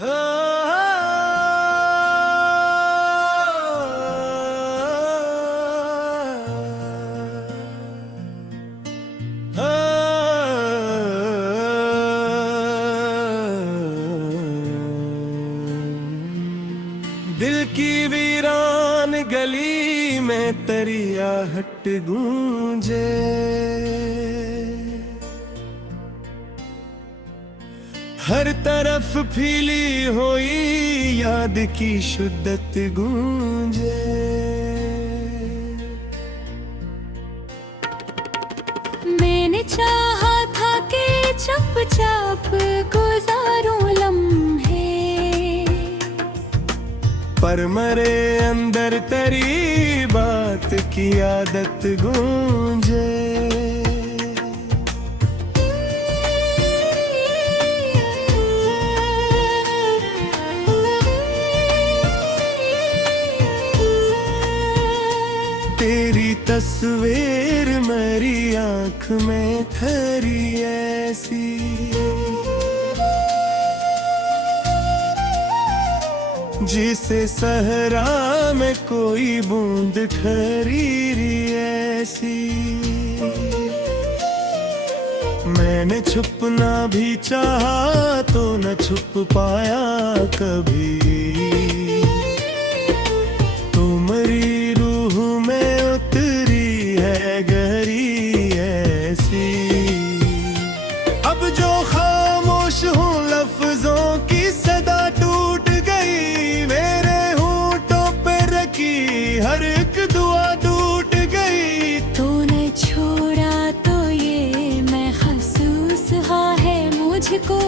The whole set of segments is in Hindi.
दिल की वीरान गली में तेरी आहट गूंजे, हर तरफ फीली हुई याद की शुद्धत गूंजे। मैंने चाहा था कि चुपचाप गुजारूं लम्हे, पर मरे अंदर तेरी बात की आदत गूंजे। तेरी तस्वीर मेरी आँख में ठहरी ऐसी, जिसे सहरा में कोई बूंद ठहरी ऐसी। मैंने छुपना भी चाहा तो न छुप पाया कभी, तुम्हारी रूह में उतरी है गहरी ऐसी। अब जो खामोश हूँ लफ्जों की सदा टूट गई, मेरे होंठों पे रखी हर एक दुआ टूट गई। तूने छोड़ा तो ये महसूस है मुझको,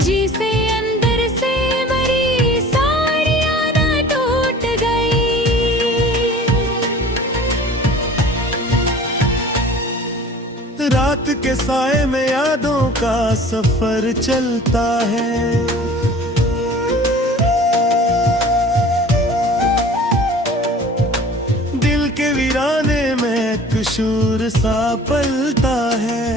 जिसे अंदर से मरी साड़ियाँ ना टूट गई। रात के साए में यादों का सफर चलता है, दिल के वीराने में कसूर सा पलता है।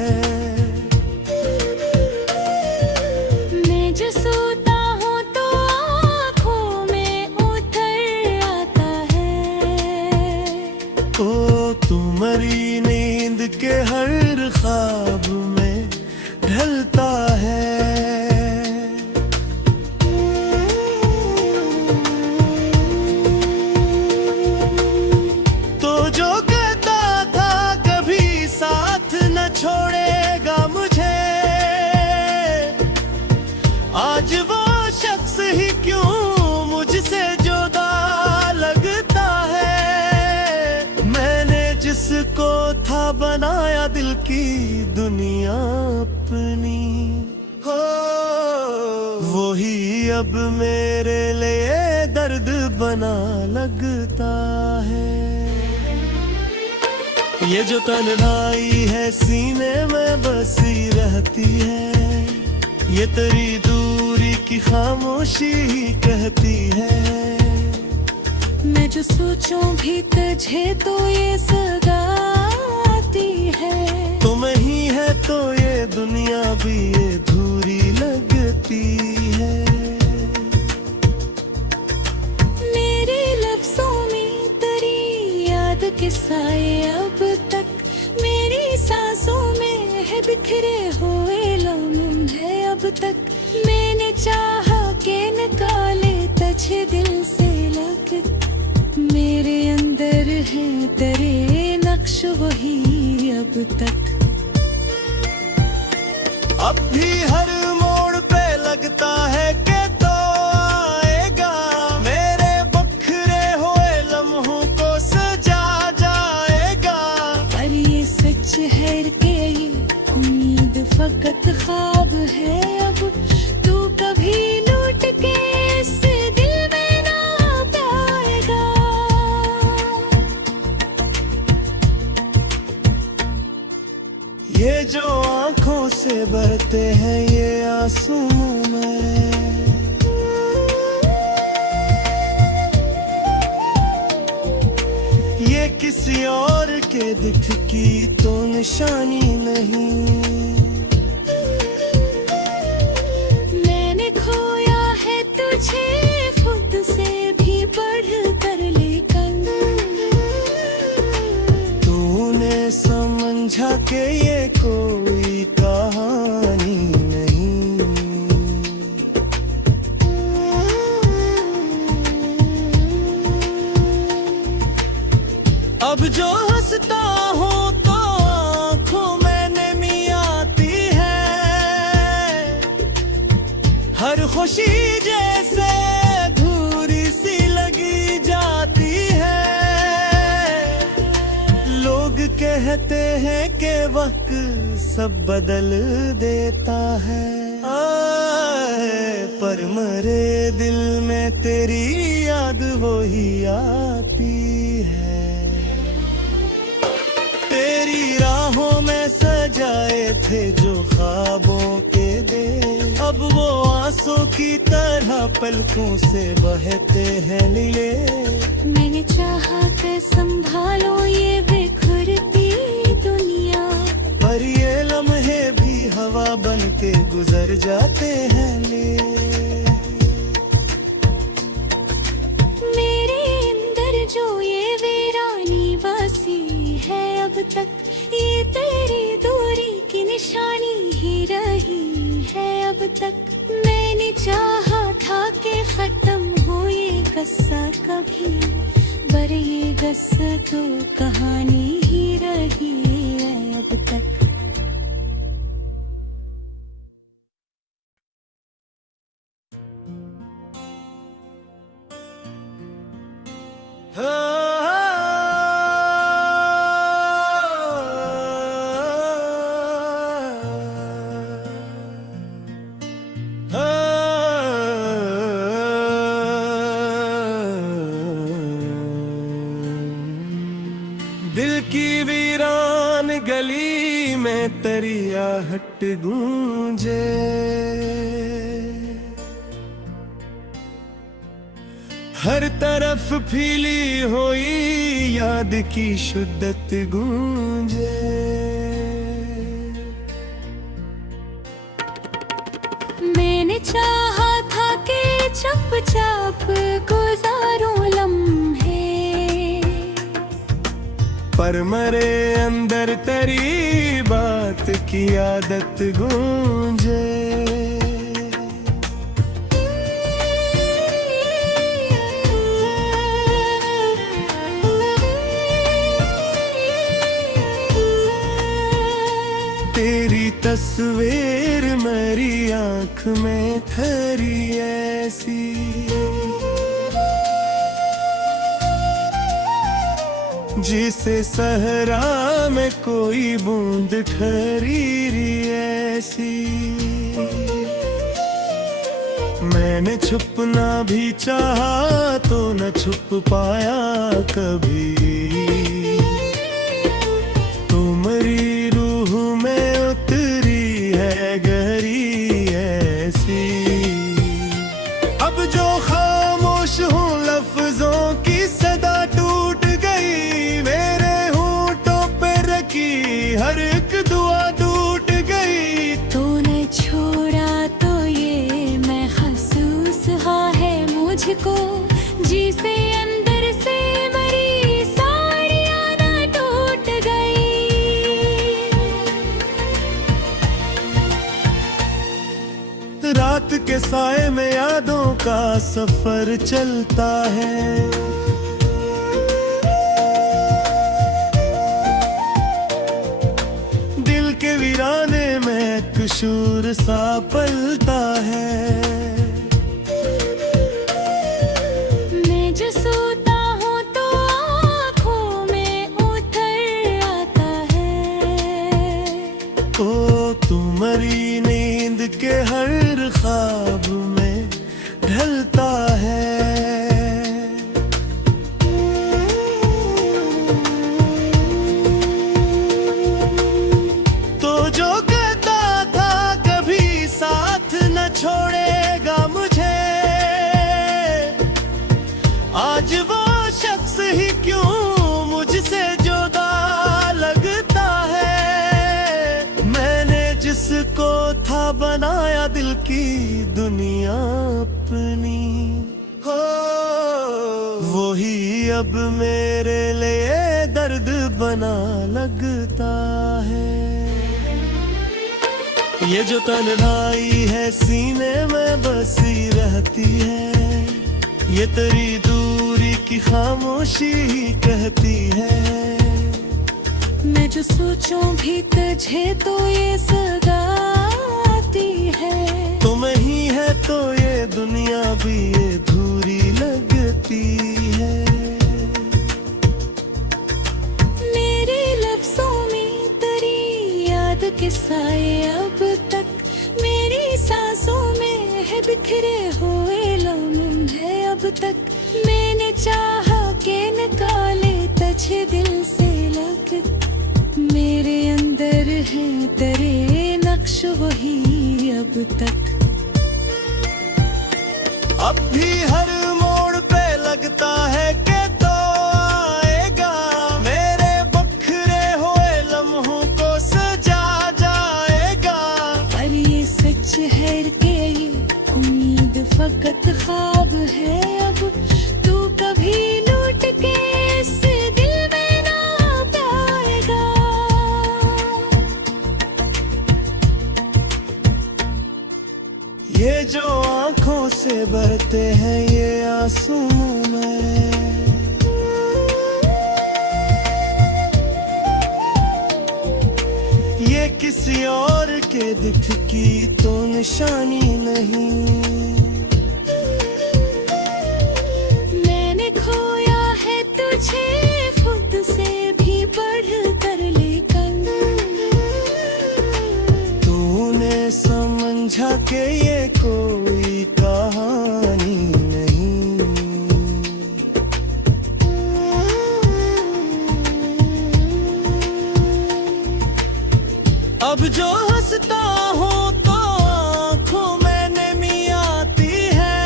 मैं जो सोता हूँ तो आँखों में उतर आता है, ओ तुम्हारी नींद के हर ख्वाब में ढलता है। तो जो कहता था कभी साथ न छोड़ेगा मुझे, आज वो शख्स ही क्यों मुझसे जुदा लगता है। मैंने जिसको था बनाया दिल की दुनिया अपनी, हो वही अब मेरे लिए दर्द बना लगता है। ये जो तन्हाई है सीने में बसी रहती है, ये तेरी दूरी की खामोशी ही कहती है। मैं जो सोचूं भी तुझे तो ये सदा आती है, तुम ही है तो ये दुनिया भी ये धूरी लगती है। मेरे लफ्जों में तेरी याद के साए अब तक, मेरी सांसों में है बिखरे हुए लम्हे अब तक। मैंने चाहा के निकाले तुझे दिल से लग, मेरे अंदर है तेरे नक्श वही अब तक। अब भी हर मोड़ पे लगता है कि तो आएगा, मेरे बखरे हुए लम्हों को सजा जाएगा। पर ये सच है कि ये उम्मीद फकत ख्वाब है, अब तू कभी लौट के इस दिल में ना पाएगा। ये जो आंखों से बहते हैं ये आंसू में, ये किसी और के दुख की तो निशानी नहीं। मैंने खोया है समझा के ये कोई कहानी नहीं। अब जो हंसता हूँ तो आँखों में नमी आती है, हर खुशी जैसे धूरी सी लगी जाती है। लोग कहते हैं कि वक्त सब बदल देता है, पर मरे दिल में तेरी याद वही आती है। तेरी राहों में सजाए थे जो ख्वाबों के दे, अब वो आंसू की तरह पलकों से बहते हैं नीले। मैंने चाहा कि संभालो ये बिखरती दुनिया, पर ये लम्हे भी हवा बन के गुजर जाते हैं ले। मेरे अंदर जो ये वीरानी बसी है अब तक, ये तेरी दूरी की निशानी ही रही है अब तक। मैंने चाहा था कि खत्म हो ये गस्सा कभी, पर ये गस्सा तो कहानी ही रही है अब तक। दिल की वीरान गली में तेरी आहट गूंजे, हर तरफ फीली हुई याद की शुद्धत गूंजे। मैंने चाहा था कि चुपचाप गुजारूं लम्हे, पर मरे अंदर तेरी बात की आदत गूंजे। तेरी तस्वीर मेरी आँख में ठहरी ऐसी, जिसे सहरा में कोई बूंद ठहरी ऐसी। मैंने छुपना भी चाहा तो न छुप पाया कभी, तुम्हारी रूह में उतरी है गहरी ऐसी। अब जो खामोश हूँ लफ्जों की सदा टूट गई, मेरे होंठों पे रखी हर एक दुआ टूट गई। तूने छोड़ा तो ये महसूस है मुझको, जिसे अंदर से मरी सारी यादें टूट गई। रात के साए में यादों का सफर चलता है, दिल के वीराने में कसूर सा पलता है। मैं जो सोता हूँ तो आँखों में उतर आता है, ओ तुम्हारी नींद के हर ख्वाब में ढलता है। तो जो कहता था कभी साथ न छोड़ेगा मुझे, आज वो शख्स ही क्यों मुझसे जुदा लगता है। मैंने जिसको था बनाया दिल की दुनिया अपनी, हो वही अब मेरे लिए दर्द बना लगता है। ये जो तन्हाई है सीने में बसी रहती है, ये तेरी दूरी की खामोशी ही कहती है। मैं जो सोचूं भी तुझे तो ये सदा आती है। तुम ही है तो ये दुनिया भी ये धूरी लगती है। मेरे लफ्जों में तेरी याद के साए अब तक मेरी सांसों में है बिखरे हुए लम्हे अब तक। मैंने चाहा के निकाले तुझे दिल से लग, मेरे अंदर है तेरे नक्श वही अब तक। अब भी हर मोड़ पे लगता है कि तो आएगा, मेरे बखरे हुए लम्हों को सजा जाएगा। पर ये सच है कि ये उम्मीद फकत ख्वाब है। अब तू कभी लौट के इस दिल में ना पाएगा। ये जो आंखों से बहते हैं ये आंसू में, ये किसी और के दिख की तो निशानी नहीं। मैंने खोया है तुझे खुद से भी बढ़ कर, लेकिन तूने समझा के ये कोई कहानी नहीं। अब जो हंसता हूँ तो आँखों में नमी आती है,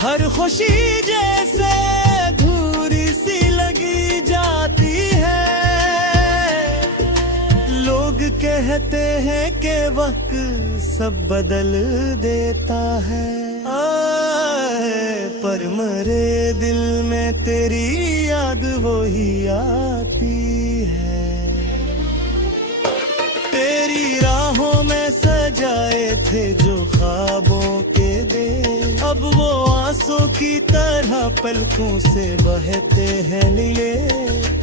हर खुशी जैसे धूरी सी लगी जाती है। लोग कहते हैं कि वक्त सब बदल देता है, पर मरे दिल में तेरी याद वही आती है। तेरी राहों में सजाए थे जो ख्वाबों के दे, अब वो आंसू की तरह पलकों से बहते हैं नीले।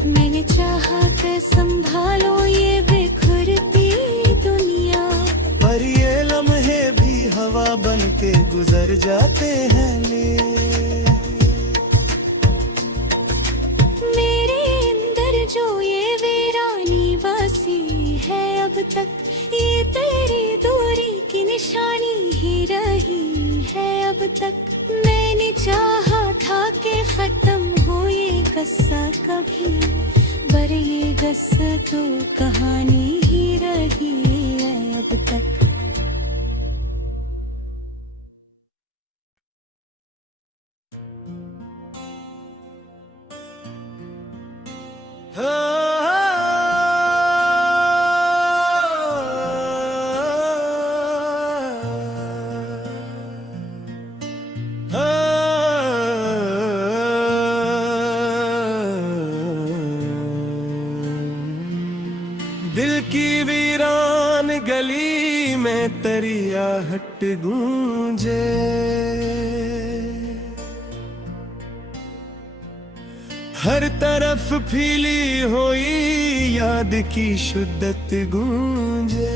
मैंने चाहा कि संभालो ये बिखरती दुनिया, पर ये लम्हे भी हवा बन के गुजर जाते हैं ले। मेरे अंदर जो ये वीरानी बसी है अब तक, ये तेरी दूरी की निशानी ही रही है अब तक। मैंने चाहा था कि खत्म हो ये गस्सा कभी, पर ये गस्सा तो कहानी ही रही है अब तक। दिल की वीरान गली में तेरी आहट गूंजे, हर तरफ फीली हुई याद की शुद्धत गूंजे।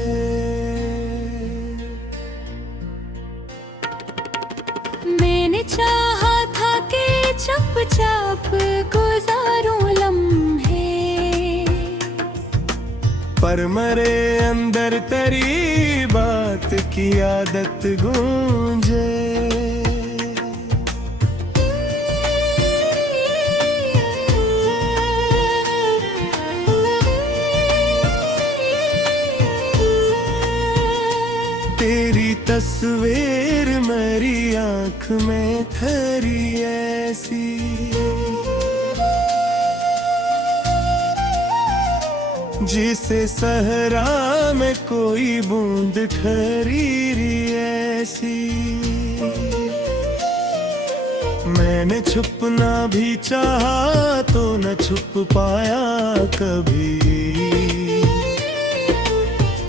मैंने चाहा था कि चुपचाप गुजारूं लम्हे, पर मरे अंदर तेरी बात की आदत गूंजे। तेरी तस्वीर मेरी आँख में ठहरी ऐसी, जिसे सहरा में कोई बूंद ठहरी ऐसी। मैंने छुपना भी चाहा तो न छुप पाया कभी।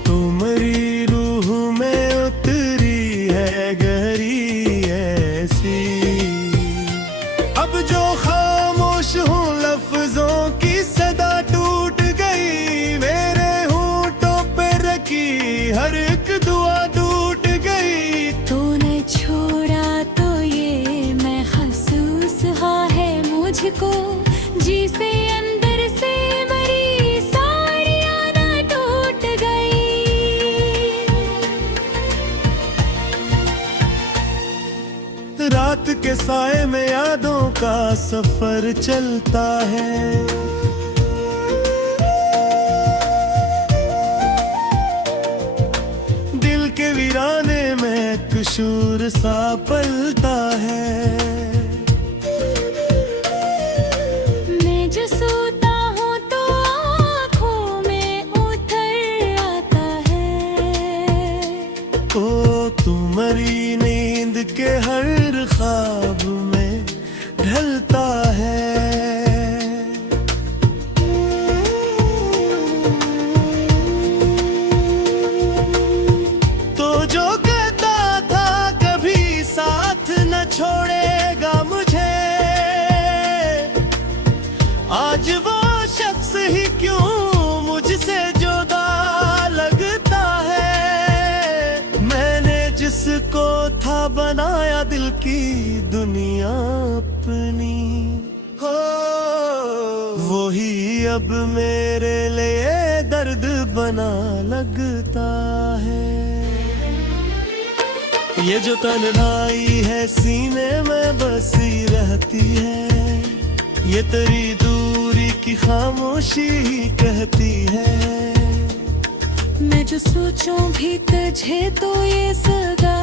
तुम्हारी रूह में उतरी है गहरी ऐसी, अब जो खामोश हूँ लफ्जों की सदा टूट गई। मेरे होंठों पे रखी हर एक दुआ टूट गई। तूने छोड़ा तो ये महसूस हुआ है मुझको, जिसे अंदर से मरी सारी आना टूट गई। रात के साए में यादों का सफर चलता है। दिल के वीराने में कसूर सा पलता है। मैं जो सोता हूँ तो आँखों में उतर आता है। ओ तुम्हारी नींद के हर ख्वाब में ढलता है। तो जो कहता था कभी साथ न छोड़ेगा मुझे, आज वो शख्स ही क्यों मुझसे जुदा लगता है। मैंने जिसको था बनाया दिल की दुनिया अपनी, हो वही अब मेरे लिए दर्द बना लगता है। ये जो तन्हाई है सीने में बसी रहती है, ये तेरी दूरी की खामोशी ही कहती है। मैं जो सोचूं भी तुझे तो ये सदा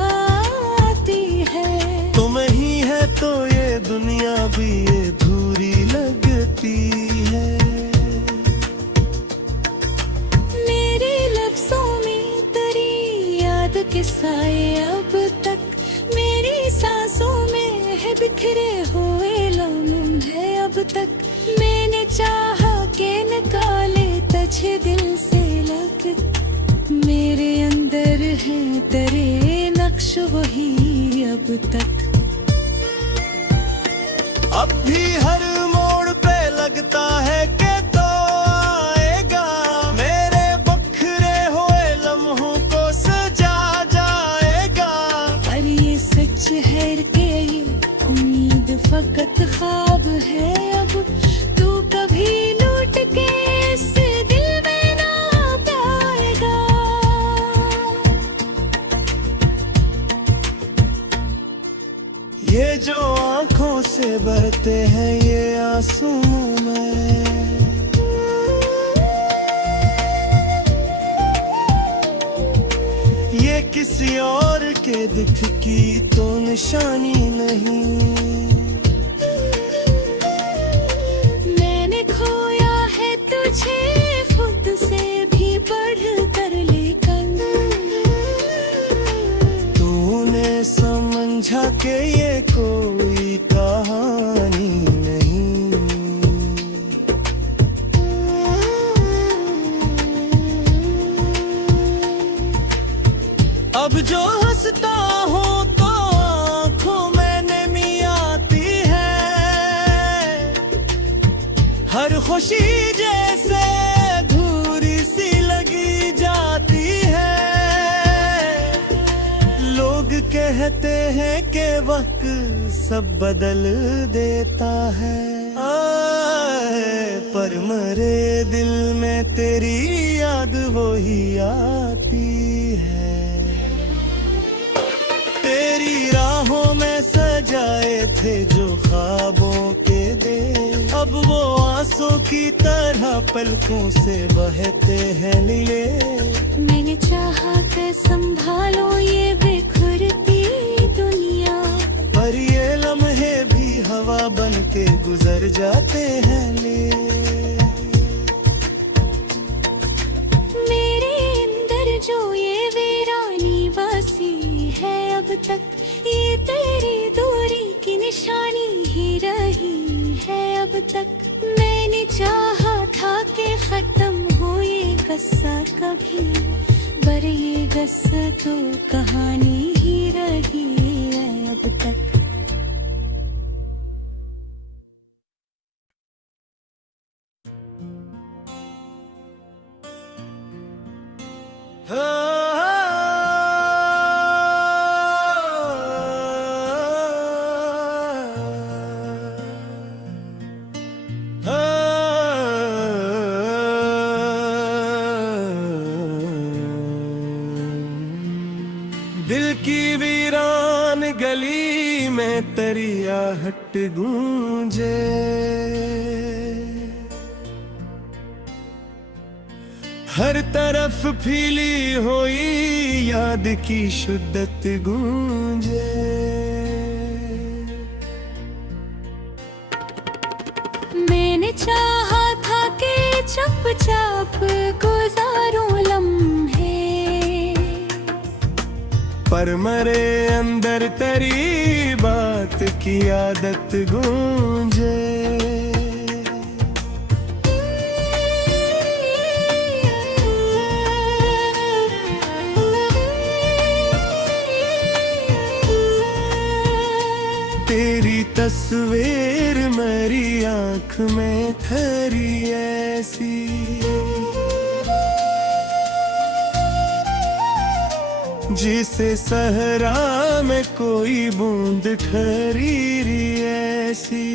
आती है। तुम ही है तो ये दुनिया भी ये धूरी लगती है। मेरे लफ्जों में तेरी याद के साए अब तक, मेरी सांसों में है बिखरे हुए लम्हे अब तक। मैंने चाहा के निकाले तुझे दिल से लग, मेरे अंदर है तेरे नक्श वही अब तक। अब भी हर मोड़ पे लगता है कि तो आएगा, मेरे बखरे हुए लम्हों को सजा जाएगा। पर ये सच है कि ये उम्मीद फकत ख्वाब है। अब तू कभी लौट के इस दिल में ना पाएगा। ये जो आंखों से बहते हैं ये आंसू में, ये किसी और के दुख की तो निशानी नहीं। मैंने खोया है तुझे खुद से भी बढ़ कर, लेकिन तूने समझा कि ये कोई कहानी नहीं। अब जो हंसता हूँ तो आँखों में नमी आती है। हर खुशी जैसे धूरी सी लगी जाती है। लोग कहते हैं कि वक्त सब बदल देता है, पर मरे दिल में तेरी याद वही आती है। तेरी राहों में सजाए थे जो ख्वाबों के दे, अब वो आंसू की तरह पलकों से बहते हैं नीले। मैंने चाहा कि संभालो ये बिखरती दुनिया, पर ये लम्हे भी हवा बन के गुजर जाते हैं ले। मेरे अंदर जो ये वीरानी बसी है अब तक, ये तेरी दूरी की निशानी अब तक। मैंने चाहा था कि खत्म हो ये गस्सा कभी, पर ये गस्सा तो कहानी ही रही है अब तक। दिल की वीरान गली में तेरी आहट गूंजे, हर तरफ फीली हुई याद की शुद्धत गूंजे। मैंने चाहा था कि चुपचाप गुजारूं लम्हे, पर मरे अंदर तेरी बात की आदत गूंजे। तेरी तस्वीर मेरी आँख में ठहरी ऐसी, जिसे सहरा में कोई बूंद ठहरी ऐसी।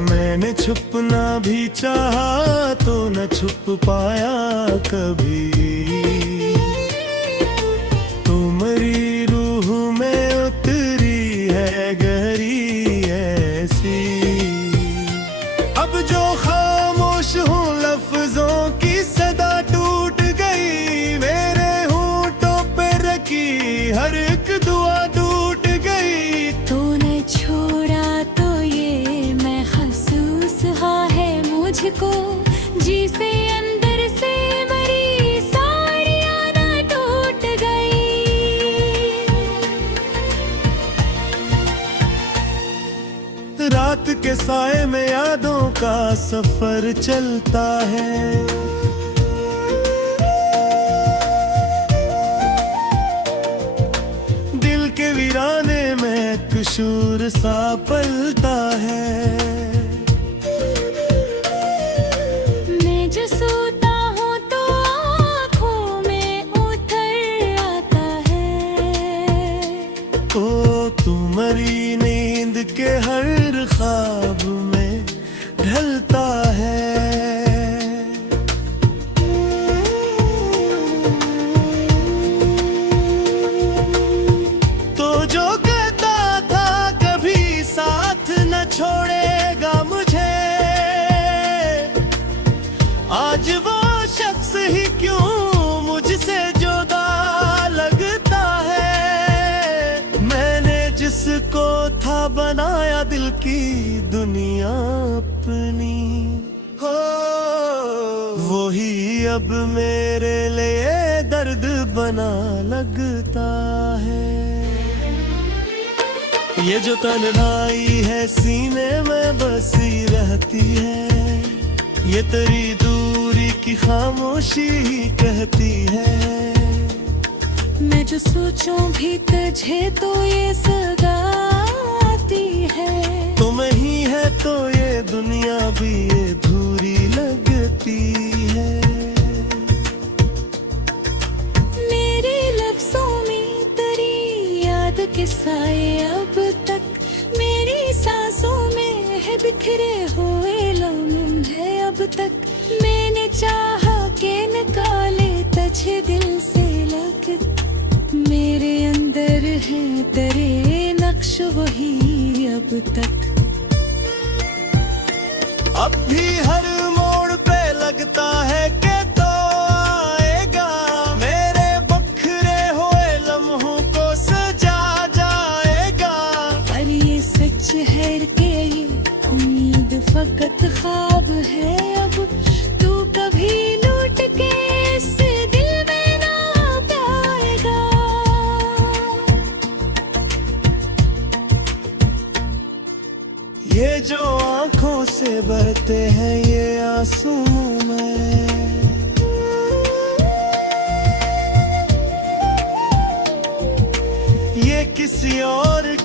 मैंने छुपना भी चाहा तो न छुप पाया कभी, तुम्हारी रूह में उतरी है गहरी ऐसी। अब जो खामोश हूँ लफ्जों की सदा टूट गई, मेरे होंठों पे रखी हर एक दुआ टूट गई। तूने छोड़ा तो ये महसूस है मुझको, जिसे अंदर से मरी सारी आना टूट गई। रात के साए में यादों का सफर चलता है, दिल के वीराने में कसूर सा पलता है। मैं जो सोता हूँ तो आँखों में उतर आता है, ओ तुम्हारी नींद के हर ख्वाब में ढलता है। तो जो कहता था कभी साथ न छोड़ेगा मुझे, आज वो शख्स ही क्यों मुझसे जुदा लगता है। मैंने जिसको था बनाया दिल की दुनिया अपनी, हो वही अब मेरे लिए दर्द बना लगता है। ये जो तन्हाई है सीने में बसी रहती है, ये तेरी दूरी की खामोशी ही कहती है। मैं जो सोचूं भी तुझे तो ये सदा आती है, तुम ही है तो ये दुनिया भी ये धूरी लगती है। मेरे लफ्जों में तेरी याद के साए अब तक, मेरी सांसों में है बिखरे हुए लम्हे अब तक। मैंने चाहा के निकाले तुझे दिल से लग, मेरे अंदर है तेरे नक्श वही अब तक। अब भी हर मोड़ पे लगता है कि तो आएगा, मेरे बखरे हुए लम्हों को सजा जाएगा। पर ये सच है कि ये उम्मीद फकत ख्वाब है, अब तू कभी लौट के इस दिल में ना पाएगा।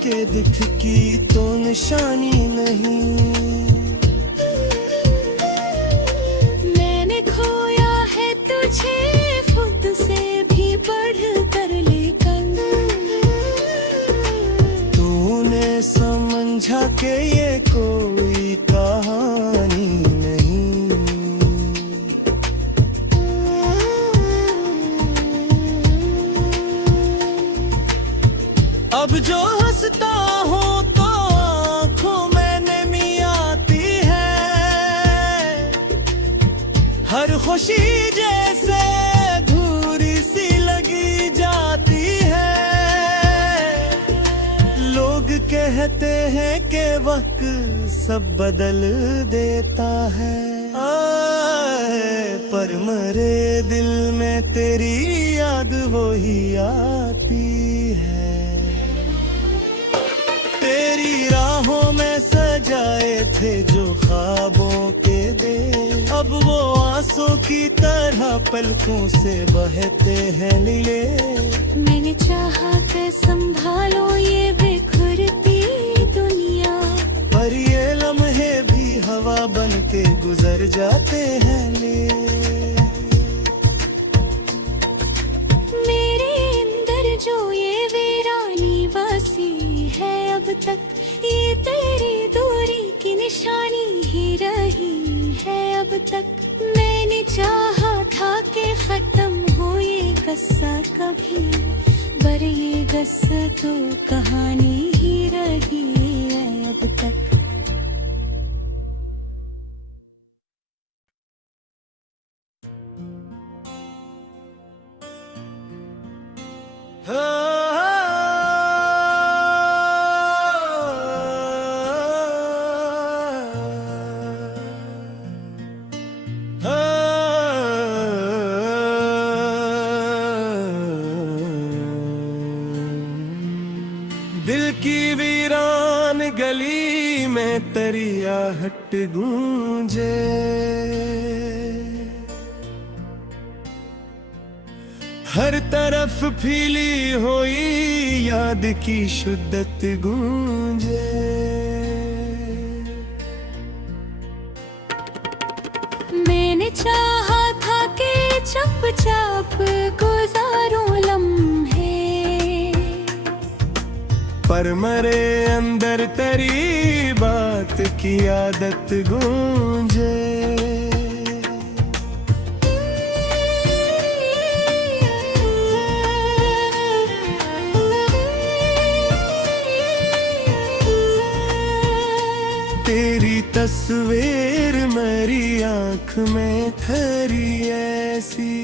के दिख की तो निशानी नहीं। मैंने खोया है तुझे खुद से भी बढ़ कर, लेकिन तूने समझा के ये कोई कहानी नहीं। अब जो हंसता हूँ तो आँखों में नमी आती है, हर खुशी जैसे धूरी सी लगी जाती है। लोग कहते हैं कि वक्त सब बदल देता है, पर मरे दिल में तेरी याद वो ही आती है। तेरी राहों में सजाए थे जो ख्वाबों के दे, अब वो आंसू की तरह पलकों से बहते हैं नीले। मैंने चाहा कि संभालो ये बिखरती दुनिया, पर ये लम्हे भी हवा बन के गुजर जाते हैं ले। मेरे अंदर जो ये वीरानी बसी है अब तक, ये तेरी दूरी की निशानी ही रही है अब तक। मैंने चाहा था कि खत्म हो ये गस्सा कभी, पर ये गस्सा तो कहानी ही रही है अब तक। दिल की वीरान गली में तेरी आहट गूंजे, हर तरफ फीली हुई याद की शुद्धत गूंजे। मैंने चाहा था कि चुपचाप गुजारूं लम्हे, पर मरे अंदर तेरी बात की आदत गूंजे। तेरी तस्वीर मेरी आँख में ठहरी ऐसी,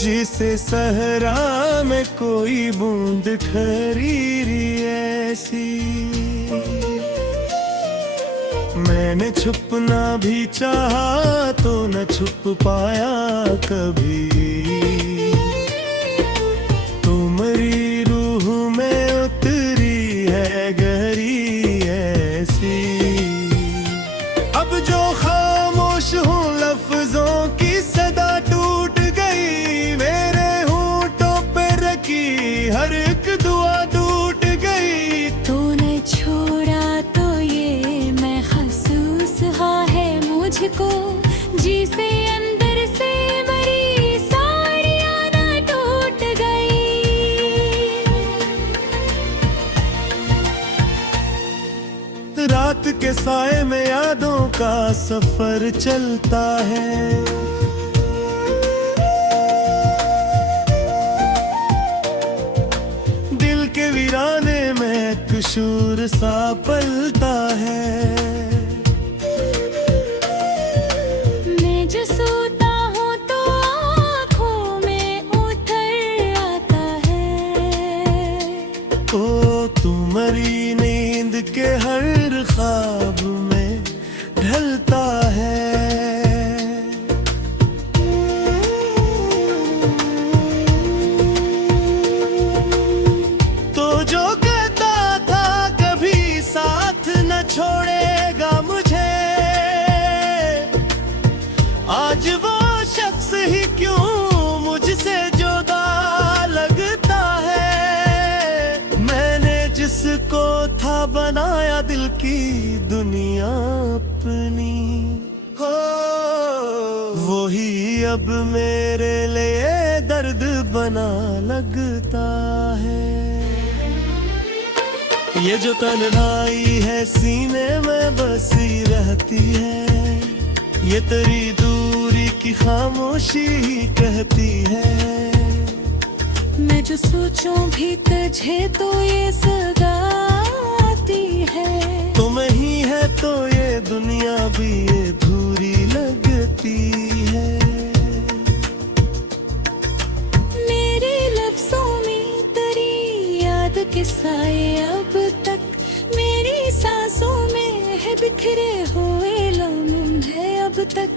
जिसे सहरा में कोई बूंद ठहरी ऐसी। मैंने छुपना भी चाहा तो न छुप पाया कभी, तुम्हारी रूह में उतरी है गहरी ऐसी। अब जो खामोश हूँ लफ्जों की सदा टूट गई, मेरे होंठों पे रखी हर एक दुआ टूट गई। तूने छोड़ा तो ये महसूस है मुझको, जिसे अंदर से मरी सारी यादें टूट गई। रात के साए में यादों का सफर चलता है, दिल के वीराने में कसूर सा पलता है। मैं जो सोता हूँ तो आँखों में उतर आता है, ओ तुम्हारी नींद के हर ख्वाब में ढलता है। तो जो कहता था कभी साथ न छोड़ेगा मुझे, आज वो शख्स ही क्यों मुझसे जुदा अब मेरे लिए दर्द बना लगता है। ये जो तन्हाई है सीने में बसी रहती है, ये तेरी दूरी की खामोशी ही कहती है। मैं जो सोचूं भी तुझे तो ये सदा आती है। तुम ही है तो ये दुनिया भी ये धूरी लगती है। मेरे लफ्जों में तेरी याद के साए अब तक मेरी सांसों में है बिखरे हुए लम्हे अब तक।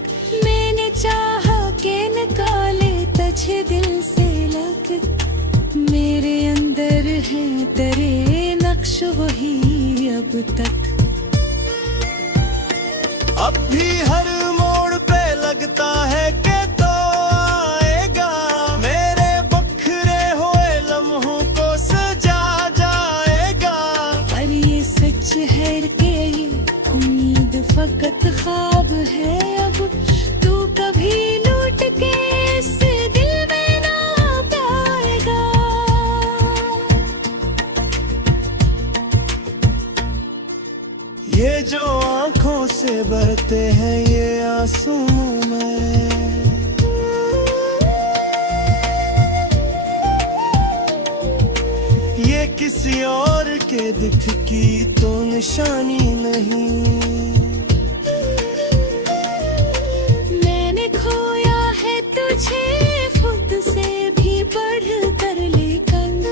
मैंने चाहा के निकाले तुझे दिल से लग, मेरे अंदर है तेरे नक्श वही अब तक। अब भी हर मोड़ पे लगता है कि तो आएगा, मेरे बखरे हुए लम्हों को सजा जाएगा। पर ये सच है कि ये उम्मीद फकत ख्वाब है। अब तू कभी लूट के इस दिल में ना पाएगा। ये जो आंखों से बहते हैं ये आंसू में, ये किसी और के दिख की तो निशानी नहीं। मैंने खोया है तुझे खुद से भी बढ़ कर, लेकिन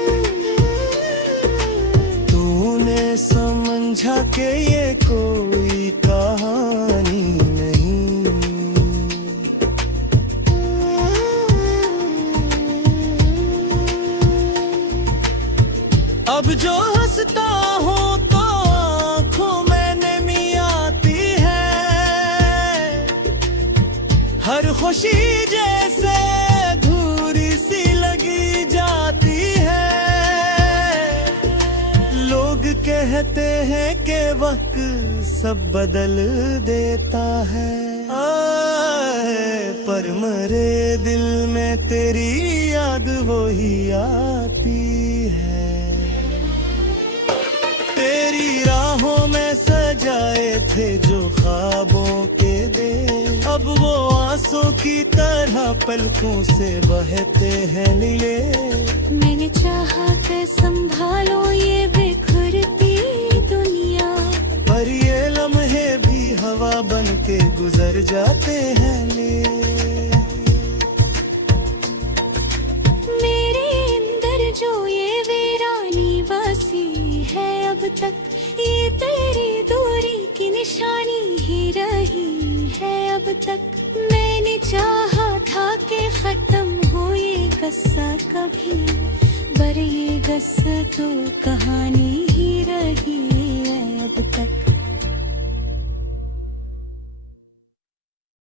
तूने समझा कि ये कोई कहानी नहीं। अब जो हंसता हूँ तो आँखों में नमी आती है, हर खुशी जैसे धूरी सी लगी जाती है। लोग कहते हैं कि वक्त सब बदल देता है, पर मरे दिल में तेरी याद वही आती है। तेरी राहों में सजाए थे जो ख्वाबों के दे, अब वो आंसू की तरह पलकों से बहते हैं नीले। मैंने चाहा कि संभालो ये बिखरती दुनिया, पर ये लम्हे भी हवा बन के गुजर जाते हैं ले। मेरे अंदर जो ये वीरानी बसी है अब तक, ये तेरी दूरी की निशानी ही रही है अब तक। मैंने चाहा था कि खत्म हो ये गस्सा कभी, पर ये गस्सा तो कहानी ही रही